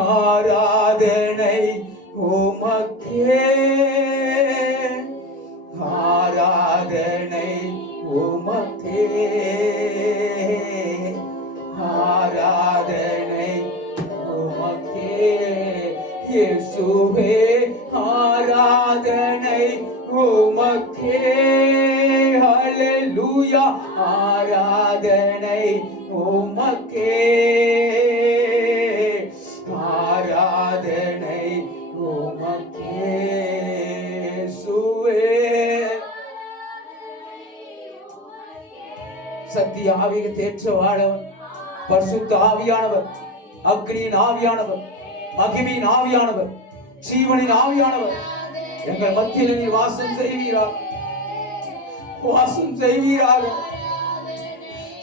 ஆராதனை உமக்கே, ஆராதனை உமக்கே, ஆராதனை உமக்கே இயேசுவே, ஆராதனை உமக்கே. ஹல்லேலூயா, ஆராதனை உமக்கே, ஆராதனை உமக்கே இயேசுவே. சத்திய ஆவியை தேற்றவாளவர், பரிசுத்த ஆவியானவர், அக்னியின் ஆவியானவர், மகிமையின் ஆவியானவர், ஜீவனின் ஆவியானவர் எங்கள் மத்தியில் நீர் வாசம் செய்வீராக, வாசம் செய்வீராக.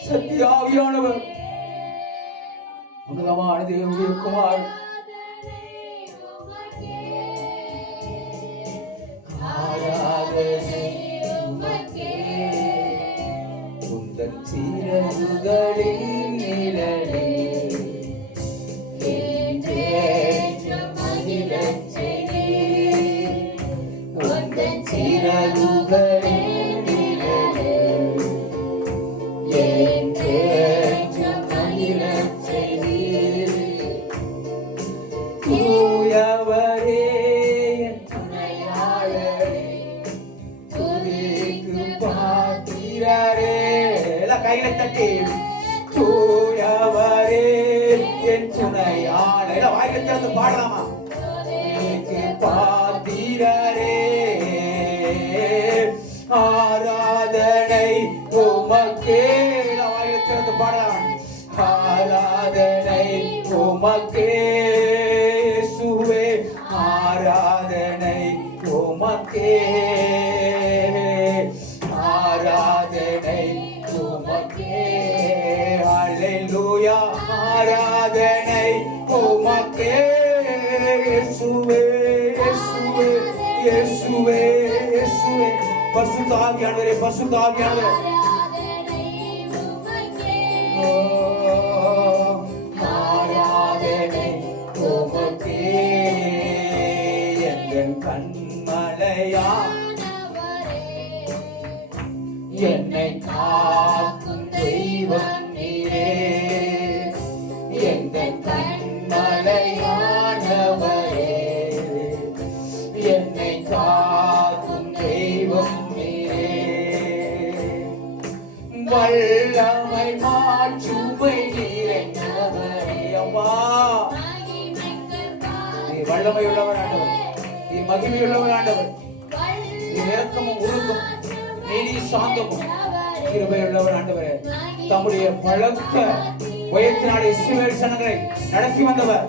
சத்திய ஆவியானவர், உன்னதமான தேவனுடைய குமார், ஆராதனை உமக்கே, உந்தன் சிறகுகளின் நிழலே கையில தட்டி, தூயவரே என் துணையாளர். இல்ல வாயில திறந்து பாடலாமா? பாத்திரரே ஆராதனை உமக்கே. வாயில திறந்து பாடலாம். ஆராதனை உமக்கே இயேசுவே, ஆராதனை உமக்கே, ஆராதனை உமக்கே. ஹல்லேலூயா, ஆராதனை உமக்கே இயேசுவே, இயேசுவே, இயேசுவே, இயேசுவே. பரிசுத்த ஆவியானவரே, பரிசுத்த ஆவியானவரே, ஆராதனை உமக்கே. என் கண்மலையானவரே, என்னை காக்கும் தெய்வம் நீரே. என் கண்மலையானவரே, என்னை காக்கும் தெய்வம் நீரே. வல்லமை மாற்றுமை நீரே. அம்மா, நீ வல்லமை உள்ளவர் ஆண்டவர், நீ மகிமை உள்ளவர் ஆண்டவர், நீ இரக்கமும் உருக்கும் நீதி சாந்தமும் கிருபை உள்ளவர் ஆண்டவரே. தம்முடைய பலத்த உயர்த்தினாலே இஸ்ரவேல் ஜனங்களை நடத்தி வந்தவர்.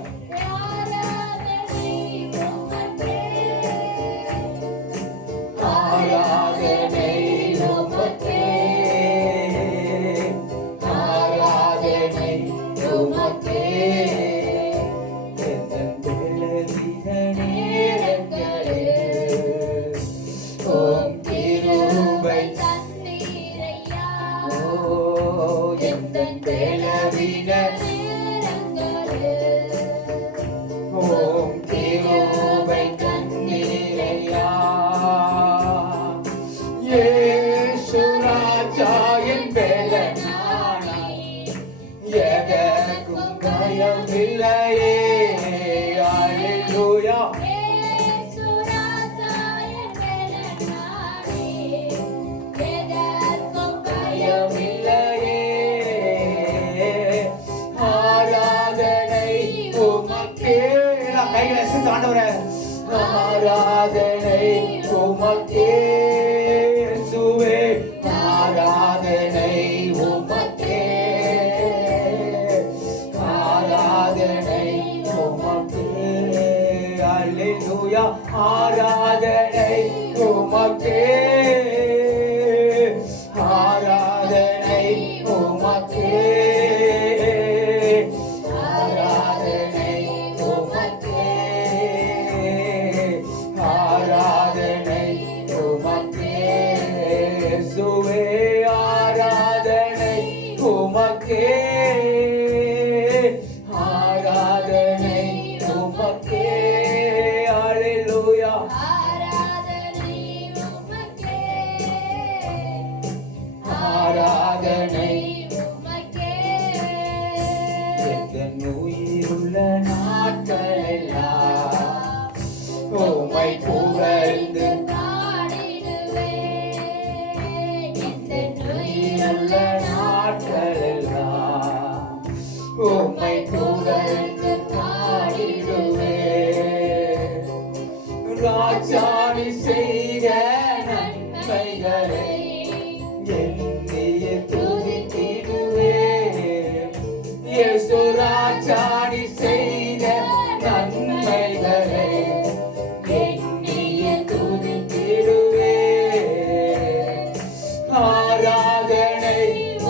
ஆராதனை உமக்கே, ஆராதனை உமக்கே. எந்தன் பெலவீன நேரங்களில் உம் கிருபை தந்தீரையா. ஓ, எந்தன் பெலவீன நேரங்களில் உம் கிருபை தந்தீரையா. இயேசு ராஜா என் பெலனானே, எதற்கும் பயமில்லையே. ஹல்லேலூயா, இயேசு ராஜா என் பெலனானே, எதற்கும் பயமில்லையே. ஆராதனை உமக்கே. கைகளை சேர்த்து ஆண்டவரே, ஆராதனை உமக்கே இயேசுவே, ஆராதனை உமக்கே, ஆராதனை உமக்கே. ஹல்லேலூயா, ஆராதனை உமக்கே, ஆராதனை உமக்கே, ஆராதனை உமக்கே, ஆராதனை உமக்கே இயேசுவே, ஆராதனை உமக்கே, ஆராதனை நாட்களெல்லாம் உம்மை புகழ்ந்து உயிருள்ள நாட்களெல்லாம் உம்மை புகழ்ந்து பாடிடுவேன். ராஜாவி செய்த நன்மைகளை எண்ணியே துதித்திடுவேன். இயேசு ராஜாவி செய்த நன்மைகளை எண்ணியே துதித்திடுவேன். ஆராதனை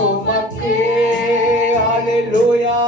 உமக்கே. அல்லேலூயா.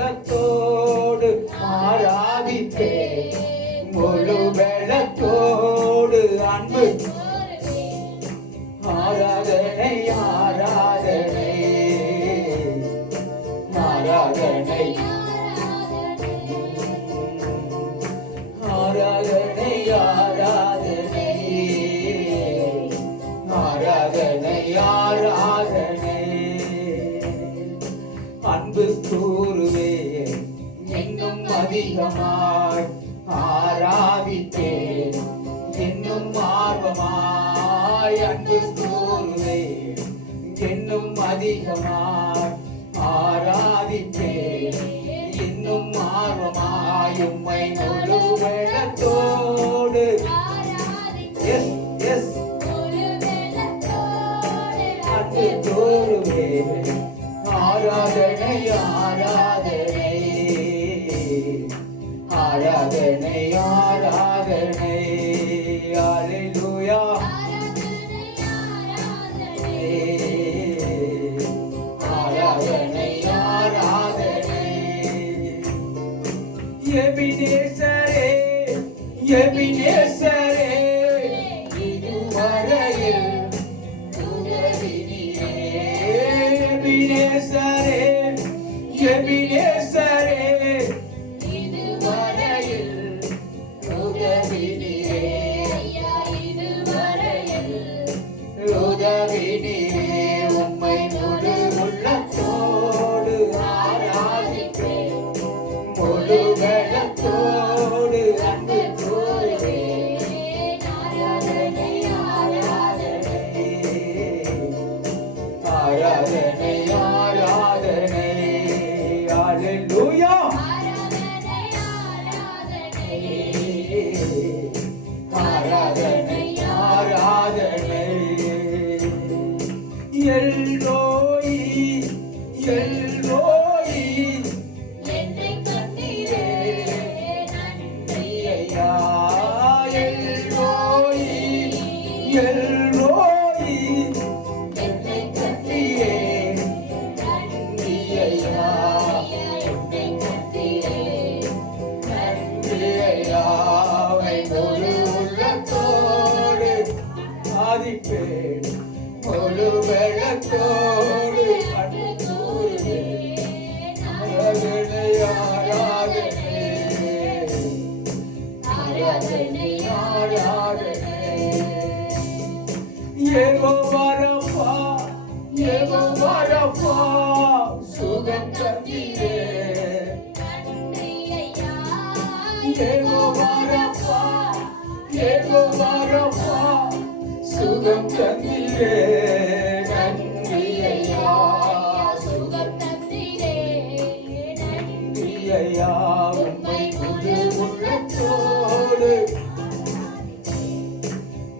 உள்ளத்தோடு ஆராதிப்பேன். முழு வெள்ளத்தோடு அன்பு ஆராதனை ஆராதனை ஆராதனை ஆராதனை ஆராதனை ஆராதனை ஆராதனை அன்பு கூறுவேன் இன்னும் அதிகமாய் ஆராதிப்பேன். இன்னும் ஆர்வமாய் அன்பு கூறுவேன் இன்னும் அதிகமாய் ஆராதிப்பேன். இன்னும் ஆர்வமாய் உம்மை முழு வெள்ளத்தோடு அன்பு கூறுவேன். ஆராதனை ஆராதனை ஆராதனை ஆராதனை. அல்லேலூயா. ஆராதனை ஆராதனை. எபினேசரே எபினேசரே இதுவரையில் உதவினீரே. எபினேசரே எபினேசரே இதுவரையில் உதவினீரே. உதவினீரே. உம்மை முழு உள்ளத்தோடு ஆராதிப்பேன். முழு வெள்ளத்தோடு அன்பு கூறுவேன். ஆராதனை ஆராதனை ஆராதனை ஆராதனை. அல்லேலூயா. ஆராதனை ஆராதனை. எல்ரோயி எல்ரோயி என்னை கண்டீரே நன்றி ஐயா. எல்ரோயி எல்ரோயி என்னை கண்டீரே நன்றி ஐயா. என்னை கண்டீரே நன்றி ஐயா. முழு உள்ளத்தோடு ஆதிப்பேன். முழு வெள்ளத்தோடு அன்பு கூறுவேன். ஆராதனை ஆராதனை ஆராதனை ஆராதனை. யெகோவா ரப்பா யெகோவா ரப்பா சுகம் தந்தீரே. யெகோவா ரப்பா யெகோவா ரப்பா சுகம் தந்தீரே. நன்றி ஐயா. சுகம் தந்தீரே. நன்றி ஐயா. உம்மை முழு உள்ளத்தோடு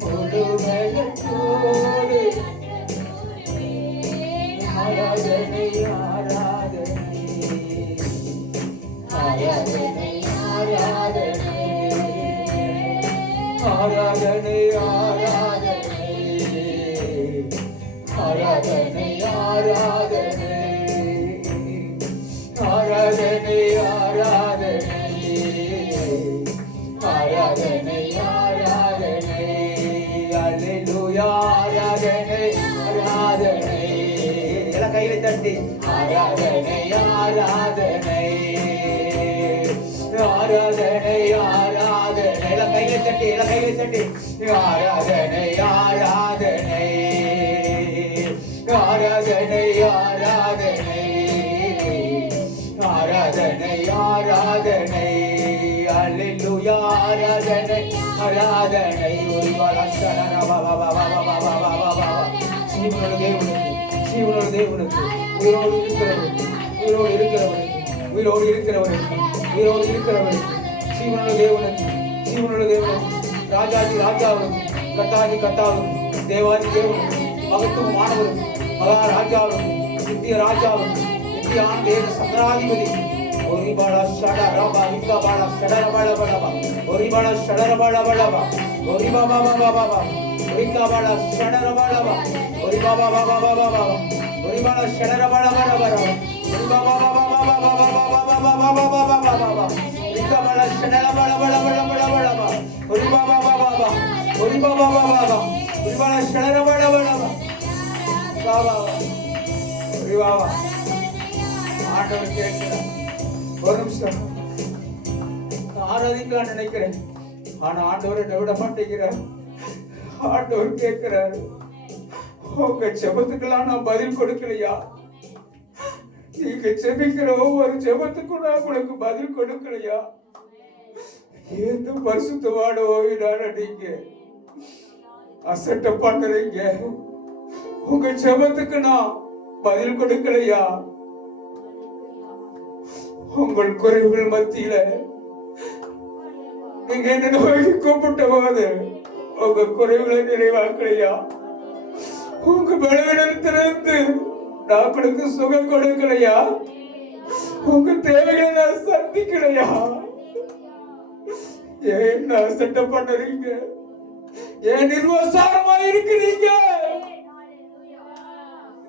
முழு வெள்ளத்தோடு ஆராதனை ஆராதனை ஆராதனை ஆராதனை ஆராதனை ஆராதனை ஆராதனை ஆராதனை ஆராதனை ஆராதனை ஆராதனை அல்லேலூயா ஆராதனை ஆராதனை எல்லாம் கையில தட்டி ஆராதனை ஆராதனை ஆராதனை ஆராதனை எல்லாம் கையில தட்டி ஆராதனை ஆராதனை ஆராதனை ஆராதனை ஆராதனை ஆராதனை அல்லேலூயா ஆராதனை ஆராதனை ஜீவனோடு தேவனுக்கு உயிரோடு இருக்கிறவனுக்கு ஜீவனோடு தேவனுக்கு ராஜாதி ராஜாவுக்கு கத்தாதி கத்தாவுக்கு தேவாதி தேவனுக்கு மகத்துவம் மாணவருக்கு மகாராஜாவுக்கு நித்திய ராஜாவுக்கு நித்திய ஆண்டேக சங்கராதிபதி ஒரிபாலா ஷட ரபா இக்கபாலா ஷட ரபா பலபா ஒரிபாலா ஷட ரபா பலபா ஒரிபா பாபா பாபா ஒரிகாபாலா ஷட ரபா பலபா ஒரிபா பாபா பாபா பாபா ஒரிபாலா ஷட ரபா பலபா ஒரிபா பாபா பாபா பாபா பாபா பாபா இக்கபாலா ஷட ரபா பலபா ஒரிபா பாபா பாபா ஒரிபா பாபா பாபா ஒரிபாலா ஷட ரபா பலபா பாபா ஒரிபா ஆண்டவர் கேட்கிறார். ஒரு நிமிஷம் ஆராதிக்கலாம் நினைக்கிறேன், ஆனா ஆண்டவர் என்னை விட மாட்டேங்கிறார். ஆண்டவர் கேட்கிறாரு, உங்க ஜெபத்துக்கெல்லாம் நான் பதில் கொடுக்கலையா? நீங்க ஜெபிக்கிற ஒவ்வொரு ஜெபத்துக்கும் நான் உங்களுக்கு பதில் கொடுக்கலையா? எந்த பரிசுத்தமான ஓய்வினால நீங்க அசட்டை பண்ணுறீங்க? உங்க ஜெபத்துக்கு நான் பதில் கொடுக்கலையா? உங்கள் குறைவுகள் மத்தியில நீங்க என்ன நோக்கி கூப்பிட்ட போது உங்க குறைவுகளை நிறைவாக்கலையா? உங்க பலவீனத்திலிருந்து நான் உங்களுக்கு சுகம் கொடுக்கலையா? உங்க தேவைகளை நான் சந்திக்கலையா? ஏன் அசட்டை பண்ணுறீங்க? ஏன் நிர்வசாரமா இருக்கிறீங்க?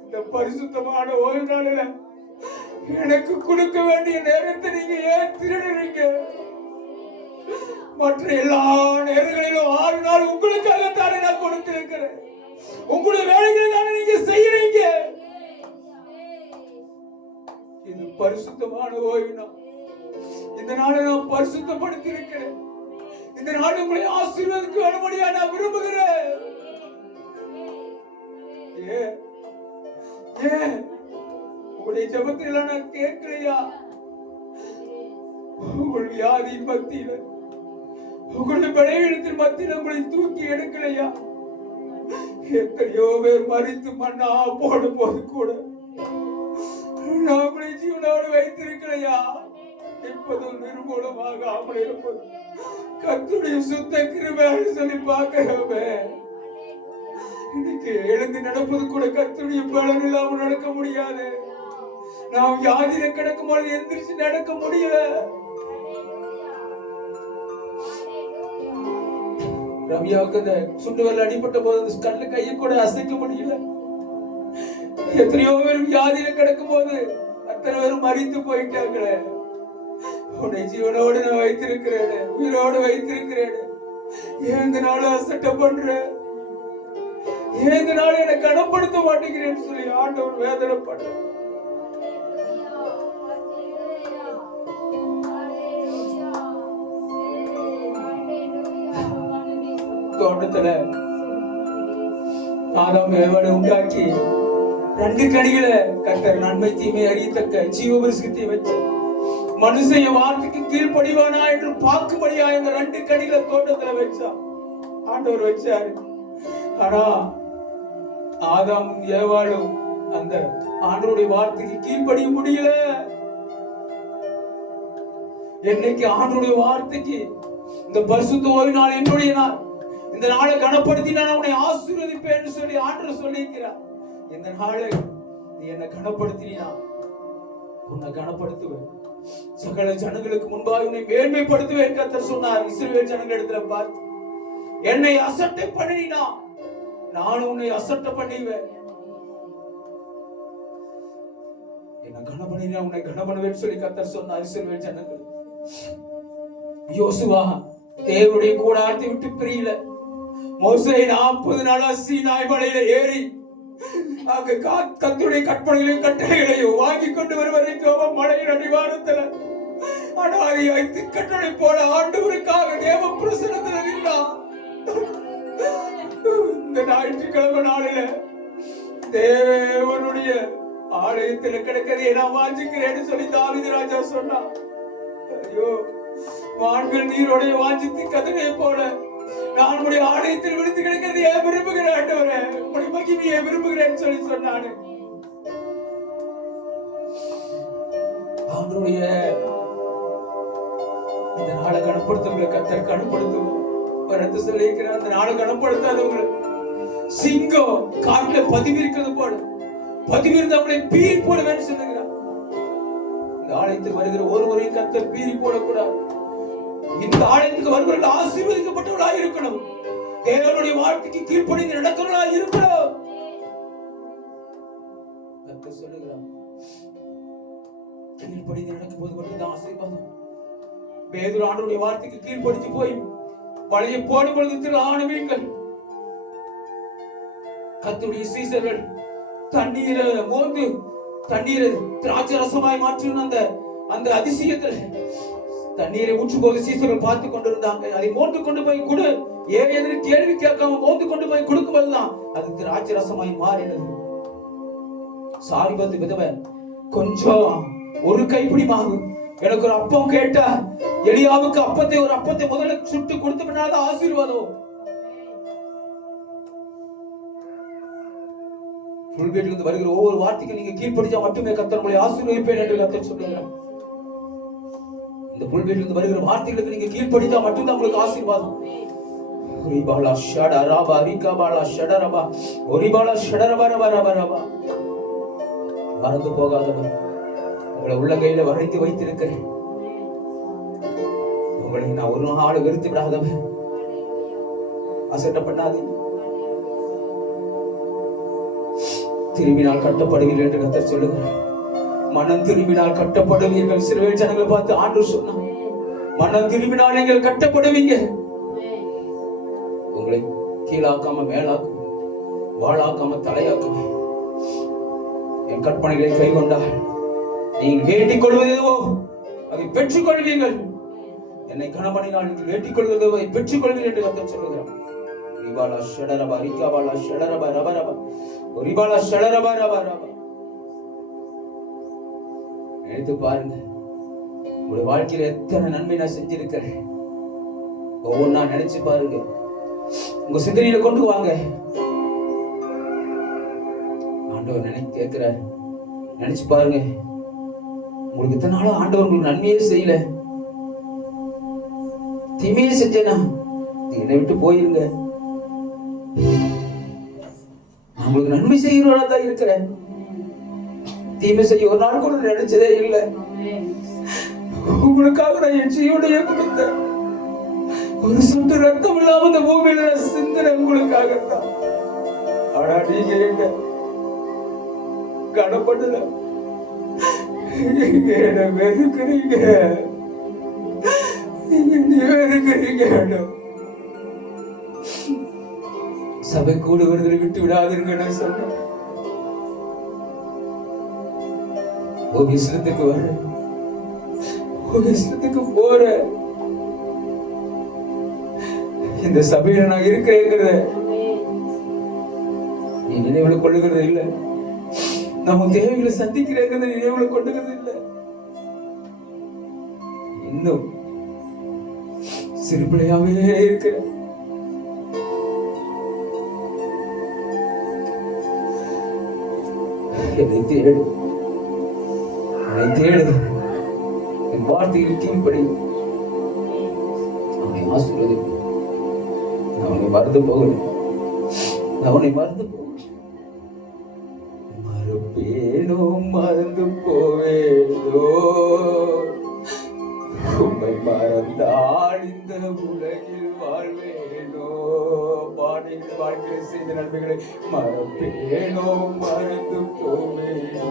இந்த பரிசுத்தமான ஓய்வு நாளில எனக்கு கொடுக்க வேண்டிய நேரத்தை நீங்க ஏன் திருடுறீங்க? மற்ற எல்லா நேரங்களிலும் 6 நாள் உங்களுக்காகத்தானே நான் கொடுத்திருக்கிறேன். உங்களுடைய வேலைகளை தானே நீங்க செய்யறீங்க. இது பரிசுத்தமான ஓய்வு நாள். இந்த நாளை நான் பரிசுத்தப்படுத்தி இருக்கிறேன். இந்த நாள் உங்களை ஆசீர்வதிக்க வேண்டும்படியா நான் விரும்புகிறேன். ஏன் உங்களுடைய ஜெபத்தில் நான் கேட்கலையா? உங்கள் வியாதி மத்தியில, உங்களுடைய பலவீனத்தின் மத்தியில உங்களை தூக்கி எடுக்கலையா? எத்தனையோ பேர் மறித்து மண்ணா போடும் போது கூட நான் உங்களை ஜீவனோடு வைத்திருக்கலையா? இப்போது நிர்மூலமாக ஆமல் இருப்பது கர்த்தருடைய சுத்த கிருபைன்னு சொல்லி பார்க்கிறோமே. இன்னைக்கு எழுந்து நடப்பது கூட கர்த்தருடைய பலன் இல்லாமல் நடக்க முடியாது. நாம் வியாதியில கிடக்கும் போது எந்திரிச்சு நடக்க முடியல. ரம்யாவுக்கு அந்த சுண்டுவரில் அடிபட்ட போது அந்த கல்லு கையை கூட அசைக்க முடியல. எத்தனையோ பேர் வியாதியில கிடக்கும் போது அத்தனை பேரும் மறித்து போயிட்டாங்களே. உன்னை ஜீவனோடு நான் வைத்திருக்கிறேன், உயிரோடு வைத்திருக்கிறேன். ஏன் இந்த நாளும் அசட்டை பண்ற? ஏன் இந்த நாளும் என்னை கனப்படுத்த மாட்டேங்கிறேன்னு சொல்லி ஆண்டவர் வேதனைப்பட்ட தோட்டத்துல ஆதாம் ஏவாளை உண்டாக்கி 2 கனிகளை கர்த்தர் நன்மை தீமை அறியத்தக்க ஜீவபரிசுத்தை வச்சு மனுஷன் வார்த்தைக்கு கீழ்ப்படிவானா என்று பார்க்கும்படியா இந்த 2 கனிகளை தோட்டத்துல வச்சா ஆண்டவர் வச்சாரு. ஆனா ஆதாமும் ஏவாளும் அந்த ஆண்டவருடைய வார்த்தைக்கு கீழ்ப்படிய முடியல. என்னைக்கு ஆண்டவருடைய வார்த்தைக்கு இந்த பரிசுத்த ஓய்வு நாள் என்னுடைய நாள், இந்த நாளை கனப்படுத்தி நான் உன்னை ஆசீர்வதிப்பேன்னு சொல்லி ஆண்டவர் சொல்லியிருக்கிறார். இந்த நாளை நீ என்னை கனப்படுத்தினா உன்னை கனப்படுத்துவேன், சகல ஜனங்களுக்கு முன்பாக உன்னை மேன்மைப்படுத்துவேன் கர்த்தர் சொன்னார். இஸ்ரவேல் ஜனங்கள் இடத்துல பார்த்து என்னை அசட்டை பண்ணினா நானும் உன்னை அசட்டை பண்ணிவேன். என்ன கணபனினா உன்னை கணபனவேன்னு சொல்லி கர்த்தர் சொன்னார். இஸ்ரவேல் ஜனங்கள் யோசுவா தேவனுடைய கூடாரத்தை விட்டு பிரியல. மோசே 40 நாளா சீனாய் மலையில ஏறி அங்க கர்த்தருடைய கற்பனைகளையும் கட்டளைகளையும் வாங்கி கொண்டு வருவதற்கு அவன் மலையின் அடிவாரத்துல அடாரியாய் திக்கட்டளை போல ஆண்டவருக்காக தேவ பிரசன்னத்தில் நின்றான். இந்த ஞாயிற்றுக்கிழமை நாளில தேவனுடைய ஆலயத்தில் கிடக்கிறதை நான் வாஞ்சிக்கிறேன்னு சொல்லி தாவீது ராஜா சொன்னான். ஐயோ, வான்கள் நீரோடைய வாஞ்சித்து கதனை போல நான் உடைய ஆலயத்தில் விழுந்து கிடக்கிறது ஏன் விரும்புகிறேன் ஆண்டவரே, உடைய மகிமையை விரும்புகிறேன்னு சொல்லி சொன்னானு. அவனுடைய இந்த நாளை கனப்படுத்தவங்களை கர்த்தர் கனப்படுத்துவோம். வரத்து சொல்லியிருக்கிறார், அந்த நாளை கனப்படுத்தாதவங்களை சிங்கம் காட்டுல பதிவிருக்கிறது போல பதிவிருந்தவங்களை பீறி போடுவேன்னு சொல்லுகிறார். இந்த ஆலயத்துக்கு வருகிற ஒருவரையும் கர்த்தர் பீறி போடக்கூடாது. இந்த ஆலயத்துக்கு வருவர்கள் ஆசீர்வதிக்கப்பட்டவர்களாக இருக்கணும். தேவனுடைய வார்த்தைக்கு கீழ்ப்படிந்து நடக்கிறவர்களாக இருக்கணும். கர்த்தர் சொல்லுகிறார், கீழ்ப்படிந்து நடக்கும் போது மட்டும்தான் ஆசீர்வாதம். பேதுரு ஆண்டவருடைய வார்த்தைக்கு கீழ்ப்படிச்சு போய் பழைய போடும் பொழுது ஆணுவீங்கள். கர்த்தருடைய சீசர்கள் தண்ணீரை மோந்து தண்ணீரை திராட்சை ரசமாய் மாற்றின அந்த அதிசயத்துல தண்ணீரை ஊற்றும் போது சீசர்கள் பார்த்து கொண்டிருந்தாங்க. அதை மோந்து கொண்டு போய் கொடு, ஏன் எதிர கேள்வி கேட்காம மோந்து கொண்டு போய் கொடுக்கும் போதுதான் அது திராட்சை ரசமாய் மாறினது. சாரிபத்து விதவை கொஞ்சம் ஒரு கைப்பிடி மாவு எனக்கு ஒரு அப்பம் கேட்டா எலியாவுக்கு ஒரு அப்பத்தை முதல்ல சுட்டு கொடுத்த பின்னால ஆசீர்வாதம். புல்வெளியிலிருந்து வருகிற ஒவ்வொரு வார்த்தைக்கு நீங்க கீழ்ப்படிச்சா மட்டுமே கர்த்தர் உங்களை ஆசீர்வதிப்பேன் என்று கர்த்தர் சொல்லுகிறார். இந்த புல்வெளியிலிருந்து வருகிற வார்த்தைகளுக்கு நீங்க கீழ்ப்படிச்சா மட்டும்தான் உங்களுக்கு ஆசீர்வாதம். ஒரிபாலா ஷடரபா ரிகபாலா ஷடரபா ஒரிபாலா ஷடரபரபரபரபா. மறந்து போகாதவர் உங்களை உள்ளங்கையில வரைத்து வைத்திருக்கிறேன். உங்களை நான் ஒரு நாள் வெறுத்து விடாதவன். அசட்ட பண்ணாதீங்க. திரும்பினால் கட்டப்படுவீர்கள் என்று கர்த்தர் சொல்லுகிறார். மனம் திரும்பினால் கட்டப்படுவீர்கள். இஸ்ரவேல் ஜனங்களை பார்த்து ஆண்டவர் சொன்னார், மனம் திரும்பினால் நீங்கள் கட்டப்படுவீங்க. உங்களை கீழாக்காம மேலாக்கும், வாழாக்காம தலையாக்கும். என் கற்பனைகளை கை கொண்டால் நீங்கள் வேண்டிக் கொள்வது எதுவோ அதை பெற்றுக் கொள்வீர்கள். என்னை கணவனினால் நீங்கள் வேண்டிக் கொள்வது அதை பெற்றுக் கொள்வீர்கள் என்று கர்த்தர் சொல்லுகிறார். ரிபாலா ஷடரபா ரிகபாலா ஷடரபா ரபரபா ரிபாலா ஷடரபா ரபரபா. நினைத்து பாருங்க, உங்களுடைய வாழ்க்கையில எத்தனை நன்மை நான் செஞ்சிருக்கிறேன். ஒவ்வொன்னா நினைச்சு பாருங்க, உங்க சிந்தனையில கொண்டு வாங்க. ஆண்டவர் கேட்கிறார், நினைச்சு பாருங்க. உங்களுக்கு இத்தனை நாளா ஆண்டவர் உங்களுக்கு நன்மையே செய்யல, தீமையே செஞ்சேனா என்னை விட்டு போயிருங்க. உங்களுக்கு நன்மை செய்கிறவனா தான் இருக்கிறேன், தீமை செய்ய ஒரு நாள் கூட நினைச்சதே இல்லை. உங்களுக்காக நான் என் ஜீவனையே கொடுத்தேன். ஒரு சொட்டு ரத்தம் இல்லாம இந்த பூமியில சிந்தனை உங்களுக்காகத்தான். ஆனா நீங்க எங்க கனப்படல, என்ன வெறுக்கிறீங்க, வெறுக்கிறீங்க. சபை கூடுவதை விட்டு விடாதீங்க சொன்ன. ஒரு இஷ்டத்துக்கு வர, ஒரு இஷ்டத்துக்கு போற. இந்த சபையில நான் இருக்கிறேங்கிறத நீ நினைவுல கொள்ளுகிறது இல்லை. நம்ம தேவைகளை சந்திக்கிறேங்கிறத நினைவுல கொள்ளுகிறது இல்லை. இன்னும் சிறுபிள்ளையாவே இருக்கிற. என்னை தேடு, என்னை தேடு, என் வார்த்தையில் கீழ்ப்படி. அவனை ஆசீர்வதி. அவனை மறந்து போகல, அவனை மறந்து போக மறுப்பேனோ, மறந்து போவேனோ. உம்மை மறந்தால் இந்த உலகில் வாழ்வேனோ. பாடியில் வாழ்க்கை செய்த நன்மைகளை மறப்பேனோ, மறந்து போவேனோ.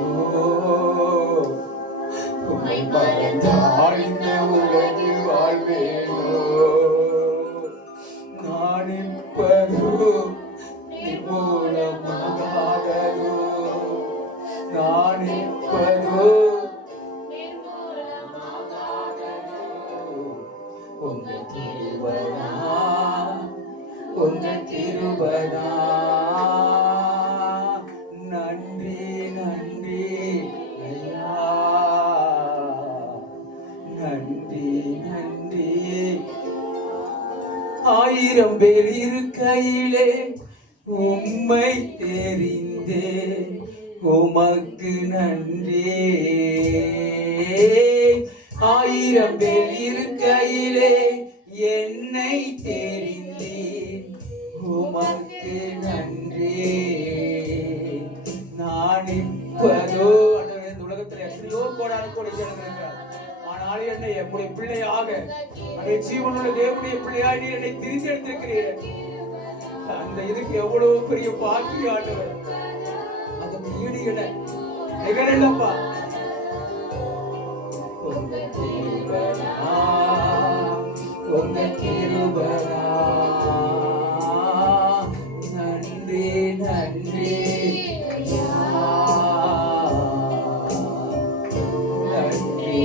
மறந்தால் இந்த உலகில் வாழ்வேனோ நான் இப்பதோ நிர்மூலமாகாதோ நான் இப்பதோ உங்க கிருபையா உங்க கிருபையா நன்றி நன்றி ஐயா நன்றி நன்றி ஆயிரம் பேர் இருக்கையிலே உம்மை தெரிந்தேன் உமக்கு நன்றி ஆயிரம் பேர் இருக்கையிலே என்னை தெரிந்தேன் உமக்கு நன்றி நான் இப்பதோ இந்த உலகத்தில் எத்தனையோ கோடான கோடி ஜனங்கள் ஆனால் என்னை என்னுடைய பிள்ளையாக அதை ஜீவனுள்ள தேவனுடைய பிள்ளையாக நீர் என்னை தெரிந்தெடுத்திருக்கிறீர் அந்த இதுக்கு எவ்வளவு பெரிய பாக்கிய ஆண்டவர் அதுக்கு ஈடு என நிகழப்பா உங்க கிருபையா நன்றி நன்றி நன்றி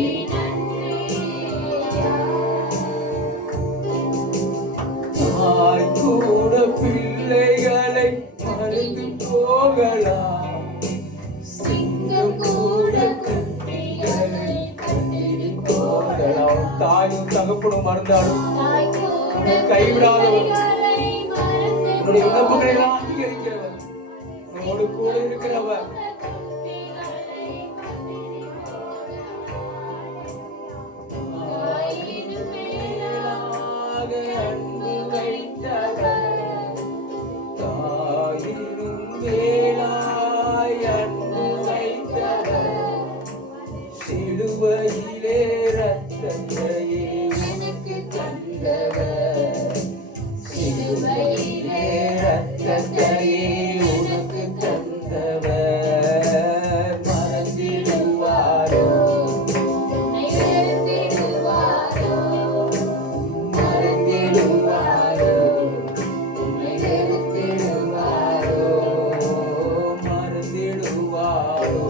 தாய் கூட பிள்ளைகளை மறந்து போகலாம் சிங்கம் கூட தாயும் தகப்பனும் மறந்தாலும் கைவிடாதவர் உன்னுடைய விண்ணப்பங்களை எல்லாம் அங்கீகரிக்கிறவர் உன்னோடு கூட இருக்கிறவர் அன்பு வைத்தவர் தாயினும் மேலாய் அன்பு வைத்தவர் சிலுவையிலே ரத்தத்தையே உனக்கு தந்தவர் சிலுவையிலே ரத்தத்தையே உனக்கு தந்தவர் மறந்திடுவாரோ மறந்திடுவாரோ மறந்திடுவாரோ மறந்திடுவாரோ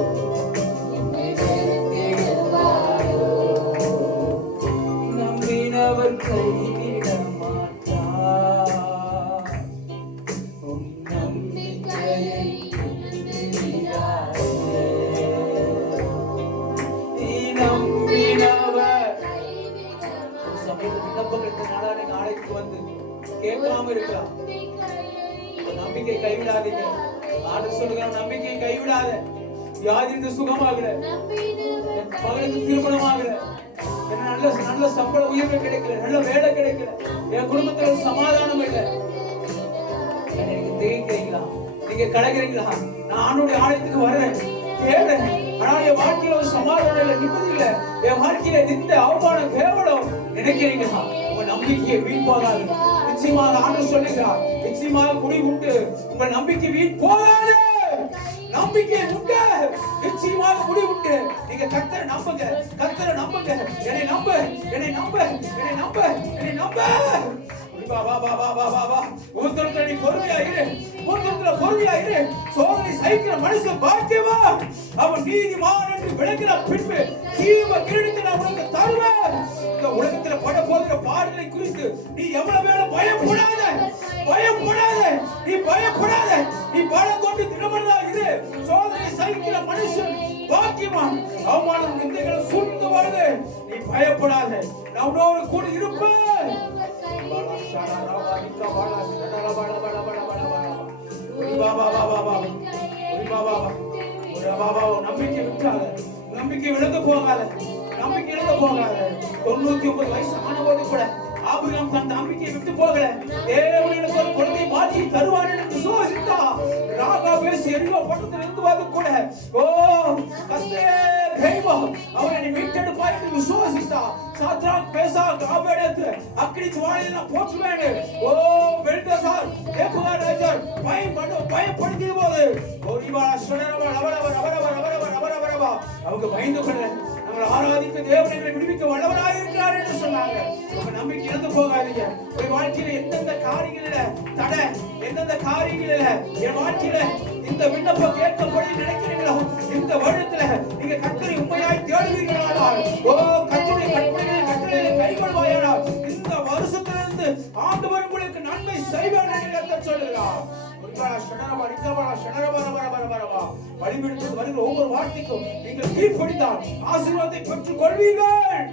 நம்பினவர் கைவிட மாட்டார் உன் நம்பிக்கையை நீ நம்பினவர் சமீப விண்ணப்பங்களுக்கு நாளாக நாளைக்கு வந்து கேட்காம இருக்கலாம் நம்பிக்கை கைவிடாதீங்க ஆண்டு சொல்லுங்க நம்பிக்கையை கைவிடாத வியாதிந்து சுகமாகல மகளுக்கு திருமணமாகல நல்ல நல்ல சம்பள உயர்வு கிடைக்கல நல்ல வேலை கிடைக்கல என் குடும்பத்துல சமாதானம் இல்லை நீங்க தெரிவிக்கிறீங்களா நீங்க கலகிறீங்களா நான் ஆண்டோடைய ஆலயத்துக்கு வரேன் தேடுறேன் ஆனா என் வாழ்க்கையில ஒரு சமாதானம் இல்லை நிம்மதி இல்லை என் வாழ்க்கையில நிந்த அவமானம் கேவலம் நினைக்கிறீங்களா உங்க நம்பிக்கையை வீண் போகாது நிச்சயமாக ஆண்டு சொல்லுகிறார் நிச்சயமாக முடிவு உண்டு உங்க நம்பிக்கை வீண் போகாது நம்பிக்கை உண்டு நிச்சயமாக முடிவு உண்டு நீங்க கர்த்தரை நம்புங்க கர்த்தரை நம்புங்க என்னை நம்ப என்னை நம்ப என்னை நம்ப என்னை நம்ப வா வா வா வா வா வா வா ஒருத்தருக்கு நீ பொறுமையா இரு ஒருத்தருக்கு பொறுமையா இரு சோதனை சகிக்கிற மனுஷன் பாக்கியவா அவன் நீதிமான் என்று விளங்கின பின்பு ஜீவ கிரீடத்தை நான் உனக்கு தருவேன் இந்த உலகத்துல பட போகிற பாடுகளை குறித்து நீ எவ்வளவு வேணும் பயப்படாத பயப்படாத நீ பயப்படாத நீ பலம் கொண்டு திடமனதா இரு சோதனை சகிக்கிற மனுஷன் பாக்கியவான் அவமானம் நிந்தைகளை சூழ்ந்து வருது நீ பயப்படாத நான் உன்னோடு கூட இருப்பேன் நம்பிக்கை விட்டாத நம்பிக்கை விழுந்து போகாத நம்பிக்கை இழந்து போகாத 99 வயசு ஆனபோது கூட ஆபிரகாம் தன் நம்பிக்கையை விட்டு போகல தேவன் எனக்கு ஒரு குழந்தை பாக்கி தருவார் என்று விசுவாசித்தார் ராகா பேசி எரிவா பட்டத்தில் இருந்து கூட ஓ கர்த்தரே தெய்வா அவனை மீட்டெடுப்பாய் என்று விசுவாசித்தார் சாத்ராக் மேசாக் ஆபேதேத்து அக்கினி ஜுவாலையில போற்றுவேன் ஓ பெல்தசார் நேபுகாத்நேச்சர் பயப்படுத்திய போது ஓரிவா ஷடரவ அவரவர் அவங்க பயந்து கொள்ள நாங்கள் ஆராதிக்க தேவனை விடுவிக்க வல்லவராய் இருக்கிறார் என்று சொன்னாங்க. உங்க நம்பிக்கை இழந்து போகாதீங்க. உங்க வாழ்க்கையில எந்தெந்த காரியங்களில தடை, எந்தெந்த காரியங்களில என் வாழ்க்கையில இந்த விண்ணப்பம் கேட்கப்படி நினைக்கிறீங்களோ, இந்த வருடத்துல நீங்க கர்த்தரை உண்மையாய் தேடுவீர்களானால், கர்த்தருடைய கட்டளைகளை கைக்கொள்வாயானால் இந்த வருஷத்திலிருந்து ஆண்டவர் உங்களுக்கு நன்மை செய்வார் என்று கர்த்தர் சொல்லுகிறார். வழிபடுத்து வருகிற ஒவ்வொரு வார்த்தைக்கும் நீங்கள் கீழ்ப்படித்தால் ஆசீர்வாதத்தை பெற்றுக் கொள்வீர்கள்.